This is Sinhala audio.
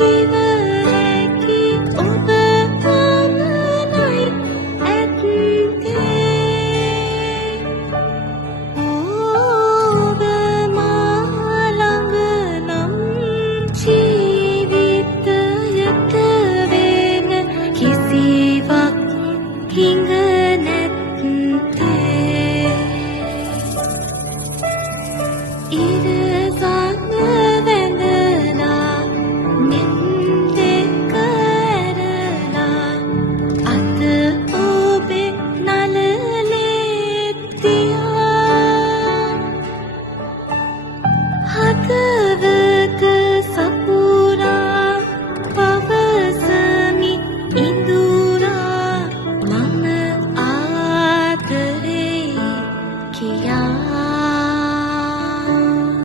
කිවරකි ඔබ පමණයි ඇත්තේ ඔබ මා ළඟ නම් ජීවිතයට වෙන කිසිවක් හිඟ නැත්තේ ඉරසන් වැඳලා මෙන් දෙක ඇරලා අත ඔබේ නළලේ තියා හදවත සපුරා පවසමි ඉඳුරා මම ආදරේ කියා